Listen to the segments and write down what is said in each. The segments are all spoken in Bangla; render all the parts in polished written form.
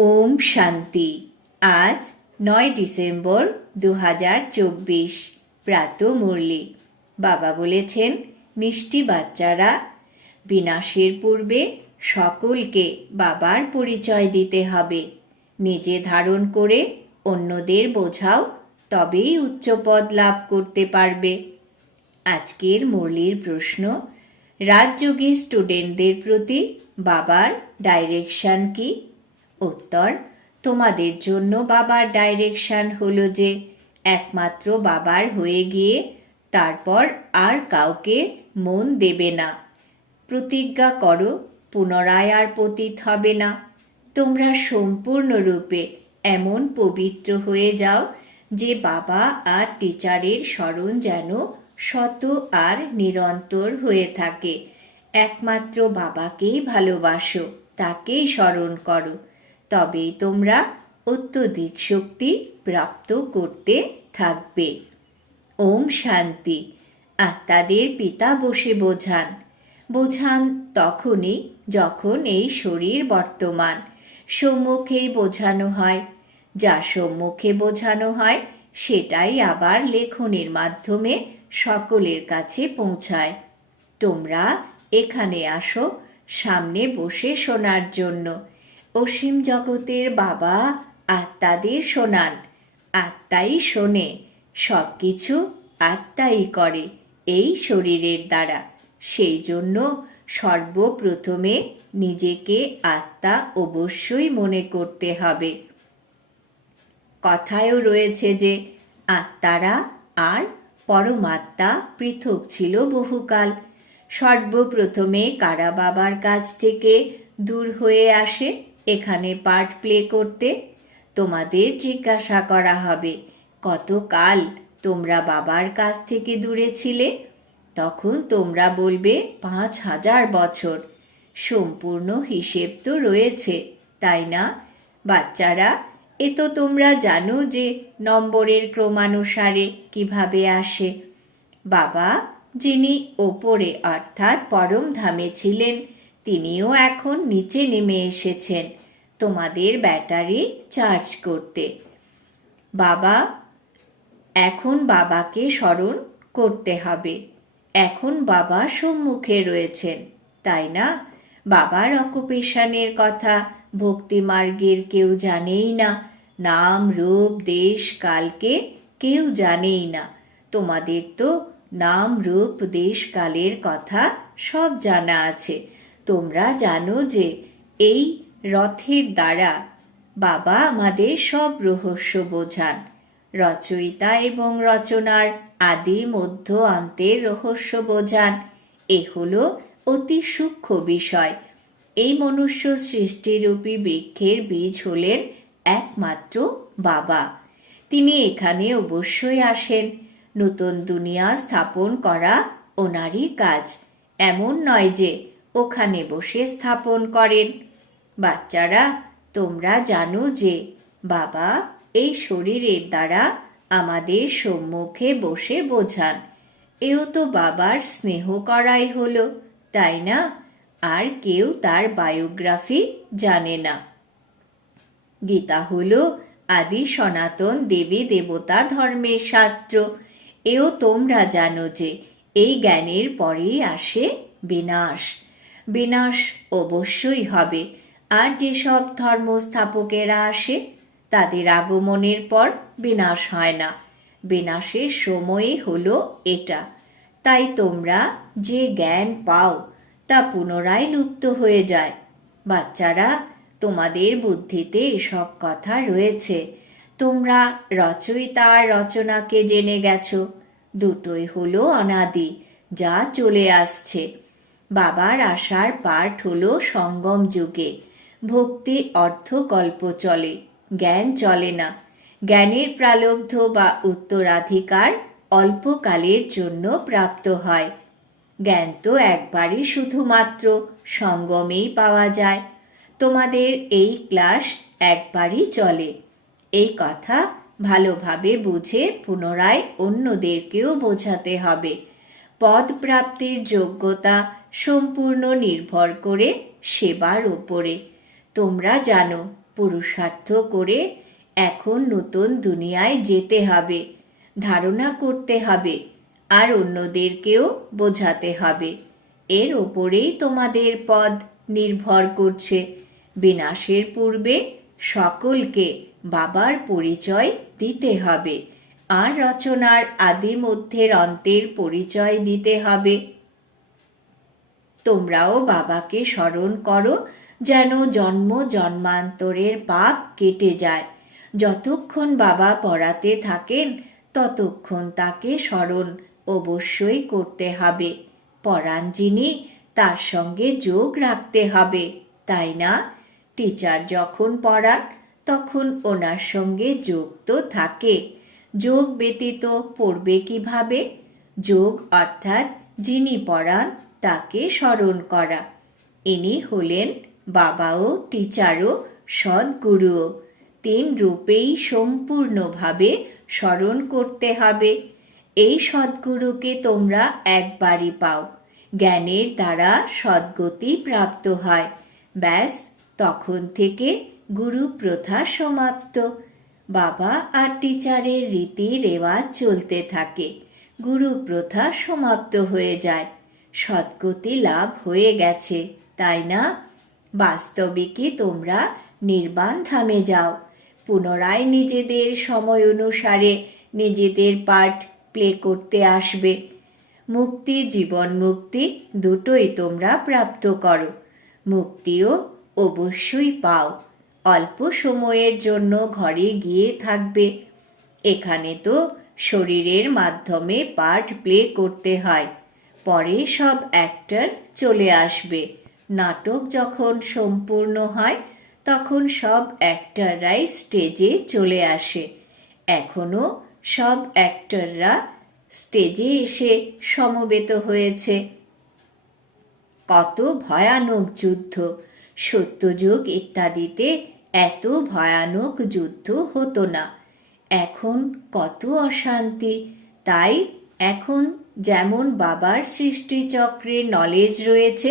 ওম শান্তি। আজ 9 ডিসেম্বর 2024 প্রাত মুরলি। বাবা বলেছেন, মিষ্টি বাচ্চারা, বিনাশের পূর্বে সকলকে বাবার পরিচয় দিতে হবে। নিজে ধারণ করে অন্যদের বোঝাও, তবেই উচ্চপদ লাভ করতে পারবে। আজকের মুরলির প্রশ্ন, রাজযোগী স্টুডেন্টদের প্রতি বাবার ডাইরেকশন কি? উত্তর, তোমাদের জন্য বাবার ডাইরেকশন হলো যে একমাত্র বাবার হয়ে গিয়ে তারপর আর কাউকে মন দেবে না। প্রতিজ্ঞা করো, পুনরায় আর পতিত হবে না। তোমরা সম্পূর্ণরূপে এমন পবিত্র হয়ে যাও যে বাবা আর টিচারের স্মরণ যেন শত আর নিরন্তর হয়ে থাকে। একমাত্র বাবাকেই ভালোবাসো, তাকেই স্মরণ করো, তবেই তোমরা অত্যধিক শক্তি প্রাপ্ত করতে থাকবে। ওম শান্তি। আত্মাদের পিতা বসে বোঝান তখনই যখন এই শরীর বর্তমান। সম্মুখেই বোঝানো হয়। যা সম্মুখে বোঝানো হয় সেটাই আবার লেখনের মাধ্যমে সকলের কাছে পৌঁছায়। তোমরা এখানে আসো সামনে বসে শোনার জন্য। অসীম জগতের বাবা আত্মাদের শোনান, আত্মাই শোনে, সব কিছু আত্মাই করে এই শরীরের দ্বারা। সেই জন্য সর্বপ্রথমে নিজেকে আত্মা অবশ্যই মনে করতে হবে। কথায়ও রয়েছে যে আত্মারা আর পরমাত্মা পৃথক ছিল বহুকাল। সর্বপ্রথমে কারা বাবার কাছ থেকে দূর হয়ে আসে এখানে পার্ট প্লে করতে? তোমাদের জিজ্ঞাসা করা হবে, কতকাল তোমরা বাবার কাছ থেকে দূরে ছিলে? তখন তোমরা বলবে 5000 বছর। সম্পূর্ণ হিসেব তো রয়েছে, তাই না বাচ্চারা? এ তো তোমরা জানো যে নম্বরের ক্রমানুসারে কিভাবে আসে। বাবা যিনি ওপরে অর্থাৎ পরম ধামে ছিলেন, তিনিও এখন নিচে নেমে এসেছেন তোমাদের ব্যাটারি চার্জ করতে। এখন বাবাকে স্মরণ করতে হবে। এখন বাবা সম্মুখে রয়েছেন, তাই না? বাবার অকুপেশনের কথা ভক্তি মার্গের কেউ জানেই না। নাম রূপ দেশ কালকে কেউ জানেই না। তোমাদের তো নাম রূপ দেশ কালের কথা সব জানা আছে। তোমরা জানো যে এই রথের দ্বারা বাবা আমাদের সব রহস্য বোঝান। রচয়িতা এবং রচনার আদি মধ্য অন্তের রহস্য বোঝান। এ হলো অতি সূক্ষ্ম বিষয়। এই মনুষ্য সৃষ্টিরূপী বৃক্ষের বীজ হলেন একমাত্র বাবা। তিনি এখানে অবশ্যই আসেন। নতুন দুনিয়া স্থাপন করা ওনারই কাজ। এমন নয় যে ওখানে বসে স্থাপন করেন। বাচ্চারা, তোমরা জানো যে বাবা এই শরীরের দ্বারা আমাদের সম্মুখে বসে বোঝান। এও তো বাবার স্নেহ করাই হলো, তাই না? আর কেউ তার বায়োগ্রাফি জানে না। গীতা হলো আদি সনাতন দেবী দেবতা ধর্মের শাস্ত্র। এও তোমরা জানো যে এই জ্ঞানের পরেই আসে বিনাশ। বিনাশ অবশ্যই হবে। আর যেসব ধর্মস্থাপকেরা আসে তাদের আগমনের পর বিনাশ হয় না। বিনাশের সময়ই হলো এটা। তাই তোমরা যে জ্ঞান পাও তা পুনরায় লুপ্ত হয়ে যায়। বাচ্চারা, তোমাদের বুদ্ধিতে এসব কথা রয়েছে। তোমরা রচয়িতা আর রচনাকে জেনে গেছো। দুটোই হলো অনাদি, যা চলে আসছে। বাবার আসার পার্ট হলো সঙ্গম যুগে। ভক্তি অর্ধকল্প চলে, জ্ঞান চলে না। জ্ঞানের প্রালব্ধ বা উত্তরাধিকার অল্পকালের জন্য প্রাপ্ত হয়। জ্ঞান তো একবারই শুধুমাত্র সঙ্গমেই পাওয়া যায়। তোমাদের এই ক্লাস একবারই চলে। এই কথা ভালোভাবে বুঝে পুনরায় অন্যদেরকেও বোঝাতে হবে। পদ প্রাপ্তির যোগ্যতা সম্পূর্ণ নির্ভর করে সেবার উপরে। তোমরা জানো পুরুষার্থ করে এখন নতুন দুনিয়ায় যেতে হবে, ধারণা করতে হবে, আর অন্যদেরকেও বোঝাতে হবে। এর ওপরেই তোমাদের পদ নির্ভর করছে। বিনাশের পূর্বে সকলকে বাবার পরিচয় দিতে হবে, আর রচনার আদি মধ্যের অন্তের পরিচয় দিতে হবে। তোমরাও বাবাকে স্মরণ করো, যেন জন্ম জন্মান্তরের পাপ কেটে যায়। যতক্ষণ বাবা পড়াতে থাকেন ততক্ষণ তাকে স্মরণ অবশ্যই করতে হবে। পড়ান যিনি, তার সঙ্গে যোগ রাখতে হবে, তাই না? টিচার যখন পড়ান তখন ওনার সঙ্গে যোগ তো থাকে। যোগ ব্যতীত পড়বে কিভাবে? যোগ অর্থাৎ যিনি পড়ান তাকে স্মরণ করা। ইনি হলেন বাবাও, টিচারও, সদ্গুরুও। তিন রূপেই সম্পূর্ণভাবে স্মরণ করতে হবে। এই সদ্গুরুকে তোমরা একবারই পাও। জ্ঞানের দ্বারা সদ্গতি প্রাপ্ত হয়। ব্যাস, তখন থেকে গুরু প্রথা সমাপ্ত। বাবা আর টিচারের রীতি রেওয়াজ চলতে থাকে, গুরু প্রথা সমাপ্ত হয়ে যায়, সদ্গতি লাভ হয়ে গেছে, তাই না? বাস্তবিকই তোমরা নির্বাণ ধামে যাও। পুনরায় নিজেদের সময় অনুসারে নিজেদের পার্ট প্লে করতে আসবে। মুক্তি, জীবন মুক্তি দুটোই তোমরা প্রাপ্ত করো। মুক্তিও অবশ্যই পাও। অল্প সময়ের জন্য ঘরে গিয়ে থাকবে। এখানে তো শরীরের মাধ্যমে পার্ট প্লে করতে হয়। পরে সব অ্যাক্টর চলে আসবে। নাটক যখন সম্পূর্ণ হয় তখন সব অ্যাক্টররাই স্টেজে চলে আসে। এখনো সব অ্যাক্টররা স্টেজে এসে সমবেত হয়েছে। কত ভয়ানক যুদ্ধ! সত্যযুগ ইত্যাদিতে এত ভয়ানক যুদ্ধ হতো না। এখন কত অশান্তি! তাই এখন যেমন বাবার সৃষ্টিচক্রের নলেজ রয়েছে,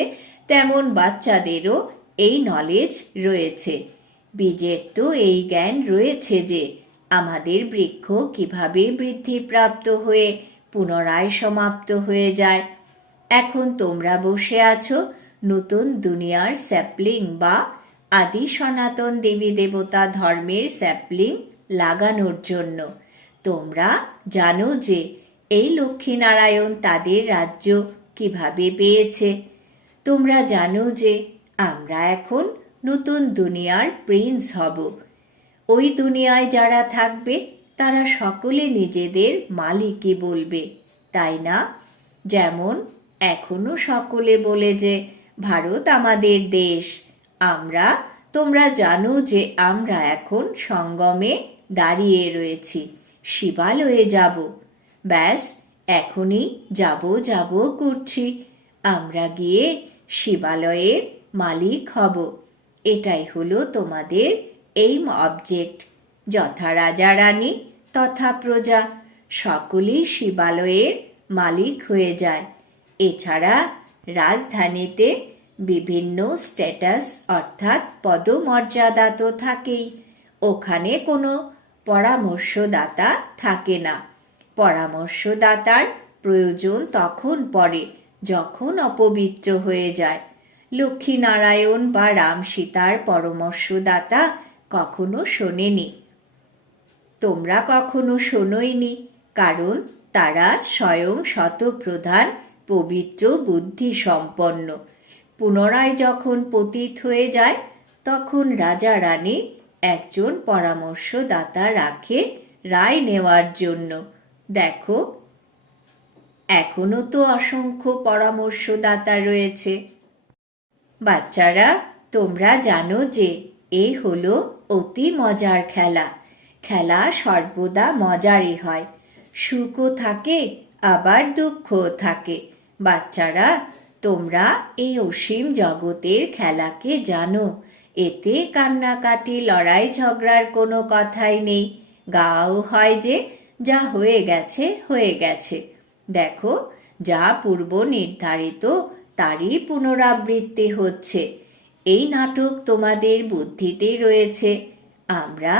তেমন বাচ্চাদেরও এই নলেজ রয়েছে। বীজের তো এই জ্ঞান রয়েছে যে আমাদের বৃক্ষ কিভাবে বৃদ্ধিপ্রাপ্ত হয়ে পুনরায় সমাপ্ত হয়ে যায়। এখন তোমরা বসে আছো নতুন দুনিয়ার স্যাপলিং বা আদি সনাতন দেবী দেবতা ধর্মের স্যাপলিং লাগানোর জন্য। তোমরা জানো যে এই লক্ষ্মীনারায়ণ তাদের রাজ্য কিভাবে পেয়েছে। তোমরা জানো যে আমরা এখন নতুন দুনিয়ার প্রিন্স হব। ওই দুনিয়ায় যারা থাকবে তারা সকলে নিজেদের মালিকই বলবে, তাই না? যেমন এখনো সকলে বলে যে ভারত আমাদের দেশ। তোমরা জানো যে আমরা এখন সঙ্গমে দাঁড়িয়ে রয়েছি, শিবালয়ে যাব। ব্যাস, এখনই যাব করছি। আমরা গিয়ে শিবালয়ের মালিক হব। এটাই হলো তোমাদের এইম অবজেক্ট। যথা রাজা রানী তথা প্রজা, সকলেই শিবালয়ের মালিক হয়ে যায়। এছাড়া রাজধানীতে বিভিন্ন স্ট্যাটাস অর্থাৎ পদমর্যাদা তো থাকেই। ওখানে কোনো পরামর্শদাতা থাকে না। পরামর্শদাতার প্রয়োজন তখন পড়ে যখন অপবিত্র হয়ে যায়। লক্ষ্মীনারায়ণ বা রাম সীতার পরামর্শদাতা কখনো শোনেনি। তোমরা কখনো শোনোইনি, কারণ তারা স্বয়ং শতপ্রধান পবিত্র বুদ্ধি সম্পন্ন। পুনরায় যখন পতিত হয়ে যায় তখন রাজা রানী একজন পরামর্শদাতা রাখে রায় নেওয়ার জন্য। দেখো, এখনো তো অসংখ্য পরামর্শদাতা রয়েছে। বাচ্চারা, তোমরা জানো যে এ হলো অতি মজার খেলা। খেলা সর্বদা মজারই হয়। সুখও থাকে আবার দুঃখও থাকে। বাচ্চারা, তোমরা এই অসীম জগতের খেলাকে জানো। এতে কান্নাকাটি, লড়াই ঝগড়ার কোনো কথাই নেই। গাও হয় যে যা হয়ে গেছে হয়ে গেছে। দেখো, যা পূর্ব নির্ধারিত তারই পুনরাবৃত্তি হচ্ছে। এই নাটক তোমাদের বুদ্ধিতে রয়েছে। আমরা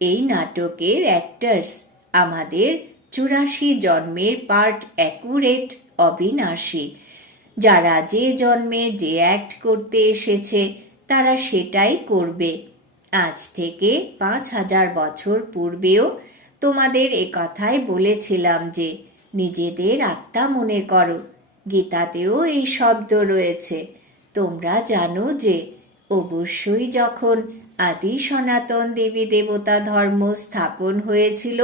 এই নাটকের অ্যাক্টার্স। আমাদের 84 জন্মের পার্ট অ্যাকুরেট, অবিনাশী। যারা যে জন্মে যে অ্যাক্ট করতে এসেছে তারা সেটাই করবে। আজ থেকে 5000 বছর পূর্বেও তোমাদের কথাই বলেছিলাম যে নিজেদের আত্মা মনে করো। গীতাতেও এই শব্দ রয়েছে। তোমরা জানো যে অবশ্যই যখন আদি সনাতন দেবী দেবতা ধর্ম স্থাপন হয়েছিল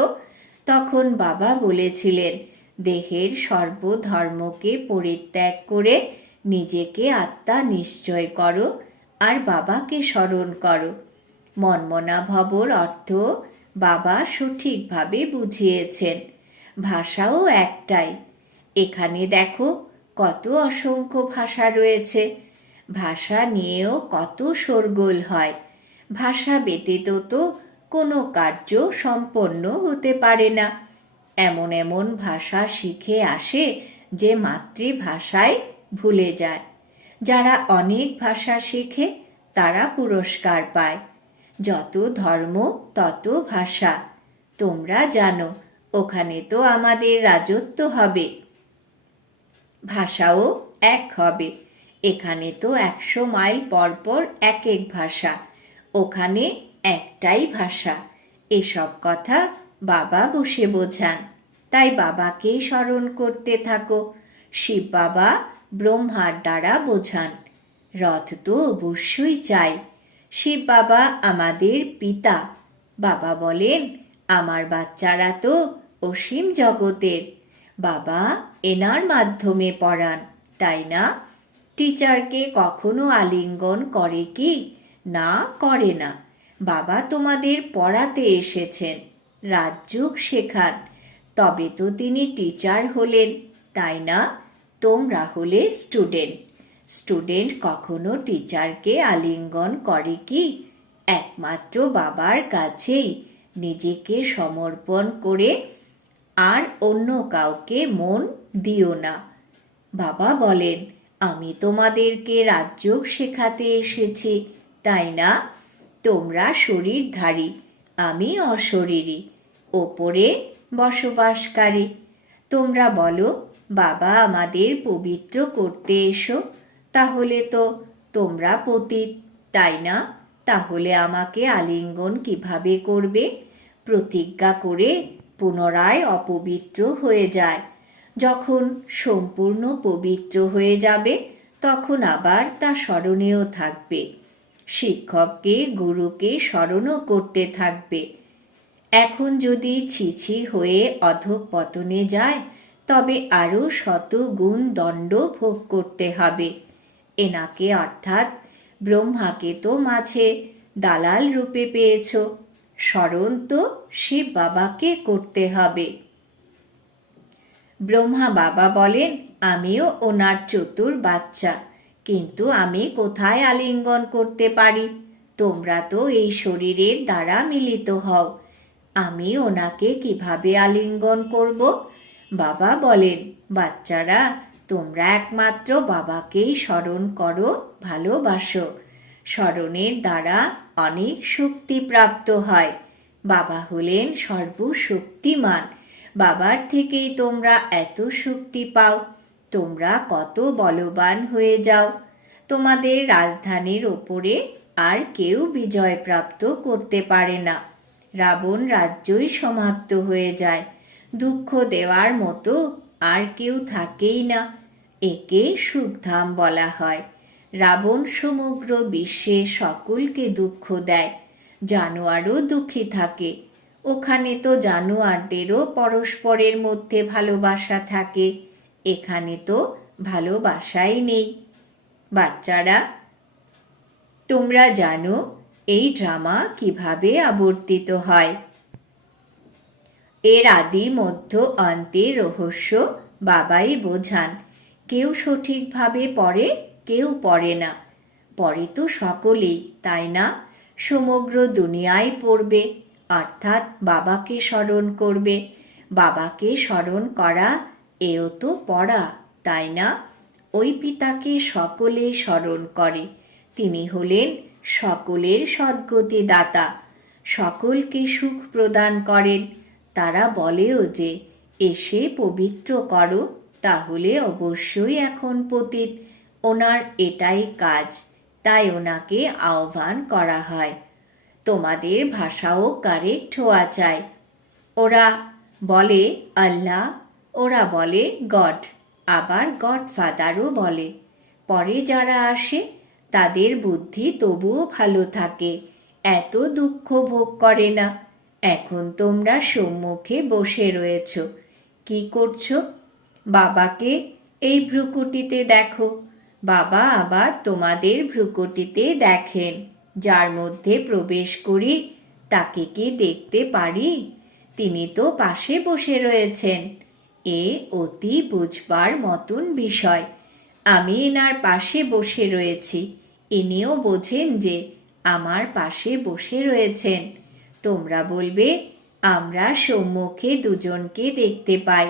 তখন বাবা বলেছিলেন দেহের সর্বধর্মকে পরিত্যাগ করে নিজেকে আত্মা নিশ্চয় করো আর বাবাকে স্মরণ করো। মনমনা ভবর অর্থ বাবা সঠিকভাবে বুঝিয়েছেন। ভাষাও একটাই। এখানে দেখো কত অসংখ্য ভাষা রয়েছে। ভাষা নিয়েও কত শোরগোল হয়। ভাষা ব্যতীত তো কোনো কার্য সম্পন্ন হতে পারে না। এমন এমন ভাষা শিখে আসে যে মাতৃভাষায় ভুলে যায়। যারা অনেক ভাষা শেখে তারা পুরস্কার পায়। যত ধর্ম তত ভাষা। তোমরা জানো ওখানে তো আমাদের রাজত্ব হবে। ভাষাও এক হবে। এখানে তো 100 মাইল পর পর এক এক ভাষা, ওখানে একটাই ভাষা। এসব কথা বাবা বসে বোঝান। তাই বাবাকে স্মরণ করতে থাকো। শিব বাবা ব্রহ্মার দ্বারা বোঝান। রথ তো অবশ্যই চাই। শিব বাবা আমাদের পিতা। বাবা বলেন আমার বাচ্চারা তো অসীম জগতের। বাবা এনার মাধ্যমে পড়ান, তাই না? টিচারকে কখনো আলিঙ্গন করে কি? না, করে না। বাবা তোমাদের পড়াতে এসেছেন, রাজযোগ শেখান। তবে তো তিনি টিচার হলেন, তাই না? তোমরা হলে স্টুডেন্ট। স্টুডেন্ট কখনো টিচারকে আলিঙ্গন করে কি? একমাত্র বাবার কাছেই নিজেকে সমর্পণ করে আর অন্য কাউকে মন দিও না। বাবা বলেন আমি তোমাদেরকে রাজযোগ শেখাতে এসেছি, তাই না? তোমরা শরীরধারী, আমি অশরীরী, ওপরে বসবাসকারী। তোমরা বলো বাবা আমাদের পবিত্র করতে এসো। তাহলে তো তোমরা পতিত, তাই না? তাহলে আমাকে আলিঙ্গন কিভাবে করবে? প্রতিজ্ঞা করে পুনরায় অপবিত্র হয়ে যায়। যখন সম্পূর্ণ পবিত্র হয়ে যাবে তখন আবার তা স্মরণেও থাকবে। শিক্ষককে গুরুকে স্মরণও করতে থাকবে। এখন যদি ছিছি হয়ে অধঃপতনে যায় তবে আরও 100 গুণ দণ্ড ভোগ করতে হবে। এনাকে অর্থাৎ ব্রহ্মাকে তো মাঝে দালাল রূপে পেয়েছ। স্মরণ তো শিব বাবাকে করতে হবে। ব্রহ্মা বাবা বলেন আমিও ওনার চতুর বাচ্চা, কিন্তু আমি কোথায় আলিঙ্গন করতে পারি? তোমরা তো এই শরীরের দ্বারা মিলিত হও। আমি ওনাকে কিভাবে আলিঙ্গন করব? বাবা বলেন বাচ্চারা তোমরা একমাত্র বাবাকেই স্মরণ করো, ভালোবাসো। স্মরণের দ্বারা অনেক শক্তি প্রাপ্ত হয়। বাবা হলেন সর্বশক্তিমান। বাবার থেকেই তোমরা এত শক্তি পাও। তোমরা কত বলবান হয়ে যাও। তোমাদের রাজধানীর ওপরে আর কেউ বিজয় প্রাপ্ত করতে পারে না। রাবণ রাজ্যই সমাপ্ত হয়ে যায়। দুঃখ দেওয়ার মতো আর কেউ থাকেই না। একে সুখধাম বলা হয়। রাবণ সমগ্র বিশ্বে সকলকে দুঃখ দেয়। জানোয়ারও দুঃখী থাকে। ওখানে তো জানোয়ারদেরও পরস্পরের মধ্যে ভালোবাসা থাকে। এখানে তো ভালোবাসাই নেই। বাচ্চারা তোমরা জানো এই ড্রামা কিভাবে আবর্তিত হয়। এর আদি মধ্য অন্তের রহস্য বাবাই বোঝান। কেউ সঠিকভাবে পড়ে, কেউ পড়ে না। পড়ে তো সকলেই, তাই না? সমগ্র দুনিয়ায় পড়বে, অর্থাৎ বাবাকে স্মরণ করবে। বাবাকে স্মরণ করা এও তো পড়া, তাই না? ওই পিতাকে সকলে স্মরণ করে। তিনি হলেন সকলের সদ্গতি দাতা, সকলকে সুখ প্রদান করেন। তারা বলেও যে এসে পবিত্র করো, তাহলে অবশ্যই এখন পতিত, ওনার এটাই কাজ, তাই ওনাকে আহ্বান করা হয়। তোমাদের ভাষাও কারেক্ট হওয়া চাই। ওরা বলে আল্লাহ, ওরা বলে গড, আবার গডফাদারও বলে। পরে যারা আসে তাদের বুদ্ধি তবুও ভালো থাকে, এত দুঃখ ভোগ করে না। এখন তোমরা সম্মুখে বসে রয়েছ, কি করছো? বাবাকে এই ভ্রুকুটিতে দেখো। বাবা আবার তোমাদের ভ্রুকুটিতে দেখেন। যার মধ্যে প্রবেশ করি তাকে কি দেখতে পারি? তিনি তো পাশে বসে রয়েছেন। এ অতি বুঝবার মতন বিষয়। আমি এনার পাশে বসে রয়েছি, ইনিও বোঝেন যে আমার পাশে বসে রয়েছেন। তোমরা বলবে আমরা সম্মুখে দুজনকে দেখতে পাই,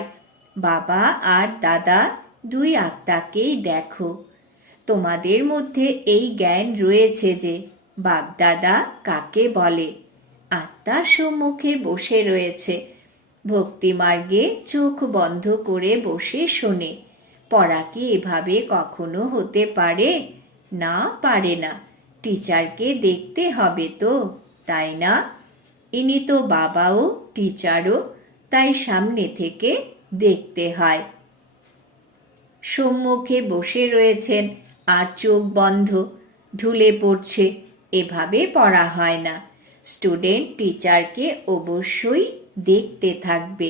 বাবা আর দাদা দুই আত্মাকেই দেখো। তোমাদের মধ্যে এই জ্ঞান রয়েছে যে বাপদাদা কাকে বলে। আত্মা সম্মুখে বসে রয়েছে, ভক্তিমার্গে চোখ বন্ধ করে বসে শোনে। পড়া কি এভাবে কখনো হতে পারে? না, পারে না। টিচারকে দেখতে হবে তো, তাই না? ইনি তো বাবাও টিচারও, তাই সামনে থেকে দেখতে হয়। সম্মুখে বসে রয়েছেন আর চোখ বন্ধ, ঢুলে পড়ছে, এভাবে পড়া হয় না। স্টুডেন্ট টিচারকে অবশ্যই দেখতে থাকবে,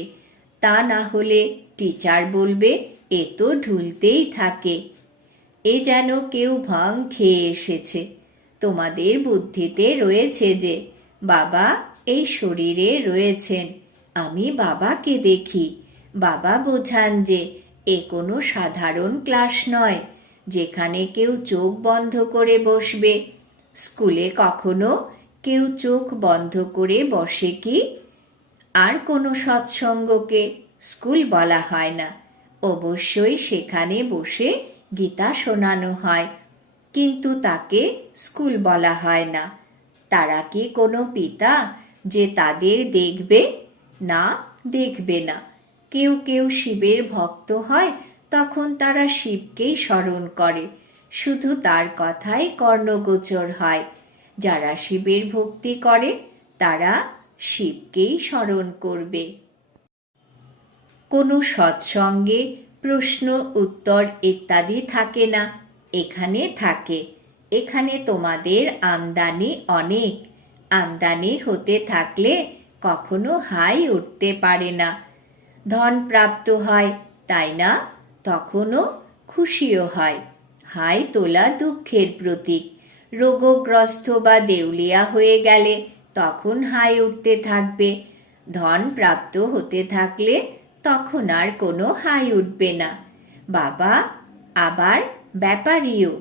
তা না হলে টিচার বলবে এ তো ঢুলতেই থাকে, এ যেন কেউ ভাং খেয়ে এসেছে। তোমাদের বুদ্ধিতে রয়েছে যে বাবা এই শরীরে রয়েছেন, আমি বাবাকে দেখি। বাবা বোঝান যে এ কোনো সাধারণ ক্লাস নয় যেখানে কেউ চোখ বন্ধ করে বসবে। স্কুলে কখনো কেউ চোখ বন্ধ করে বসে কি? আর কোনো সৎসঙ্গকে স্কুল বলা হয় না। অবশ্যই সেখানে বসে গীতা শোনানো হয়, কিন্তু তাকে স্কুল বলা হয় না। তারা কি কোনো পিতা যে তাদের দেখবে? না, দেখবে না। কেউ কেউ শিবের ভক্ত হয়, তখন তারা শিবকেই স্মরণ করে, শুধু তার কথাই কর্ণগোচর হয়। যারা শিবের ভক্তি করে তারা শিবকেই স্মরণ করবে। কোনো সৎসঙ্গে প্রশ্ন উত্তর ইত্যাদি থাকে না, এখানে থাকে। এখানে তোমাদের আমদানি অনেক। আমদানি হতে থাকলে কখনো হাই উঠতে পারে না। ধন প্রাপ্ত হয়, তাই না? তখনও খুশিও হয়। হাই তোলা দুঃখের প্রতীক। রোগগ্রস্ত বা দেউলিয়া হয়ে গেলে তখন হাই উঠতে থাকবে। ধন প্রাপ্ত হতে থাকলে তখন আর কোনো হাই উঠবে না। বাবা আবার ব্যাপারীও।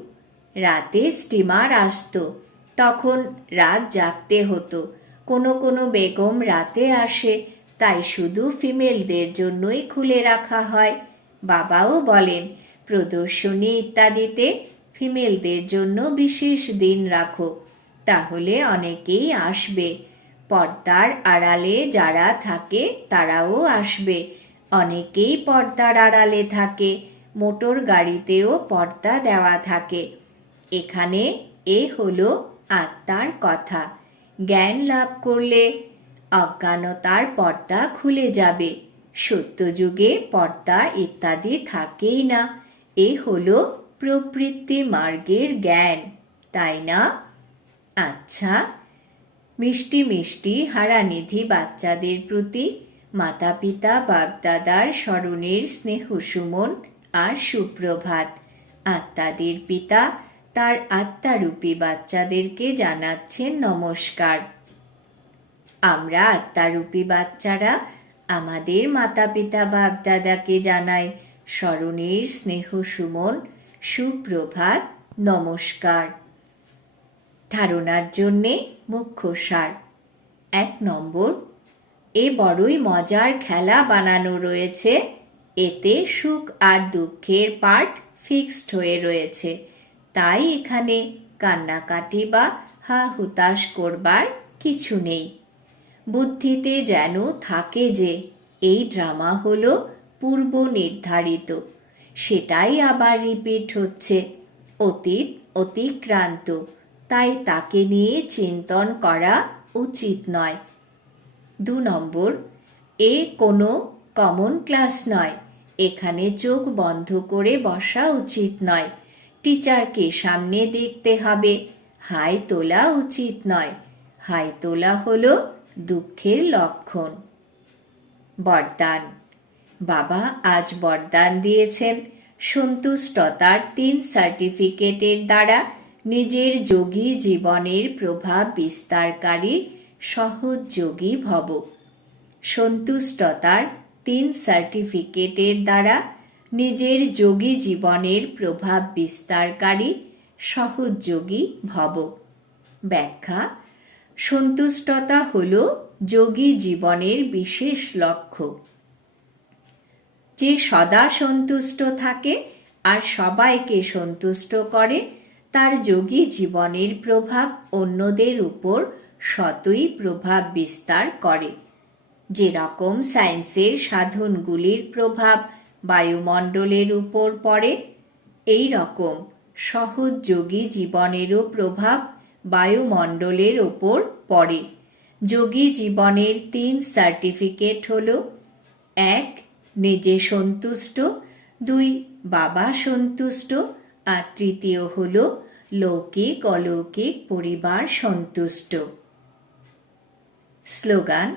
রাতে স্টিমার আসতো, তখন রাত জাগতে হতো। কোনো কোনো বেগম রাতে আসে, তাই শুধু ফিমেলদের জন্যই খুলে রাখা হয়। বাবাও বলেন প্রদর্শনী ইত্যাদিতে ফিমেলদের জন্য বিশেষ দিন রাখো, তাহলে অনেকেই আসবে। পর্দার আড়ালে যারা থাকে তারাও আসবে। অনেকেই পর্দার আড়ালে থাকে, মোটর গাড়িতেও পর্দা দেওয়া থাকে। এখানে এ হলো আত্মার কথা। জ্ঞান লাভ করলে অজ্ঞানতার পর্দা খুলে যাবে। সত্যযুগে পর্দা ইত্যাদি থাকেই না। এ হলো প্রবৃত্তি মার্গের জ্ঞান, তাই না? আচ্ছা, মিষ্টি মিষ্টি হারানিধি বাচ্চাদের প্রতি মাতা পিতা বাপদাদার স্মরণের স্নেহ সুমন আর সুপ্রভাত। আত্মাদের পিতা তার আত্মারূপী বাচ্চাদেরকে জানাচ্ছেন নমস্কার। আমরা আত্মারূপী বাচ্চারা আমাদের মাতা পিতা বাপদাদাকে জানাই স্মরণের স্নেহ সুমন, সুপ্রভাত, নমস্কার। ধারণার জন্যে মুখ্য সার। 1 নম্বর, এ বড়ই মজার খেলা বানানো রয়েছে। এতে সুখ আর দুঃখের পার্ট ফিক্সড হয়ে রয়েছে, তাই এখানে কান্নাকাটি বা হা হুতাশ করবার কিছু নেই। বুদ্ধিতে যেন থাকে যে এই ড্রামা হলো পূর্ব নির্ধারিত, সেটাই আবার রিপিট হচ্ছে। অতীত অতিক্রান্ত, তাই তাকে নিয়ে চিন্তন করা উচিত নয়। 2 নম্বর, এ কোনো কমন ক্লাস নয়। এখানে চোখ বন্ধ করে বসা উচিত নয়। টিচারকে সামনে দেখতে হবে। হাই তোলা উচিত নয়। হাই তোলা হলো দুঃখের লক্ষণ। বরদান। বাবা আজ বরদান দিয়েছেন সন্তুষ্টতার 3 সার্টিফিকেটের দ্বারা নিজের যোগী জীবনের প্রভাব বিস্তারকারী সহজ যোগী ভব। সন্তুষ্টতার 3 সার্টিফিকেটের দ্বারা নিজের যোগী জীবনের প্রভাব বিস্তারকারী সহজ যোগী ভব। ব্যাখ্যা: সন্তুষ্টতা হল যোগী জীবনের বিশেষ লক্ষ্য। যে সদা সন্তুষ্ট থাকে আর সবাইকে সন্তুষ্ট করে, তার যোগী জীবনের প্রভাব অন্যদের উপর স্বতই প্রভাব বিস্তার করে। যেরকম সায়েন্সের সাধনগুলির প্রভাব বায়ুমণ্ডলের উপর পড়ে, এই রকম সহজ যোগী জীবনেরও প্রভাব বায়ুমণ্ডলের ওপর পড়ে। যোগী জীবনের 3 সার্টিফিকেট হল: 1. নিজে সন্তুষ্ট, 2. বাবা সন্তুষ্ট, আর তৃতীয় হল লৌকিক অলৌকিক পরিবার সন্তুষ্ট। স্লোগান: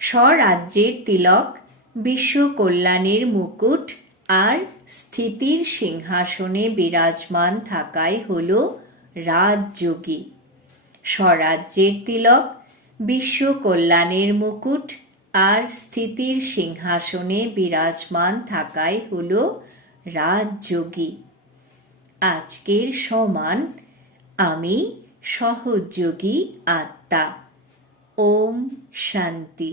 স্বরাজ্যের তিলক, বিশ্ব কল্যাণের মুকুট আর স্থিতির সিংহাসনে বিরাজমান থাকাই হল রাজযোগী। স্বরাজ্যের তিলক, বিশ্ব কল্যাণের মুকুট আর স্থিতির সিংহাসনে বিরাজমান থাকাই হল রাজযোগী। আজকের সমান: আমি সহযোগী আত্মা। ওম শান্তি।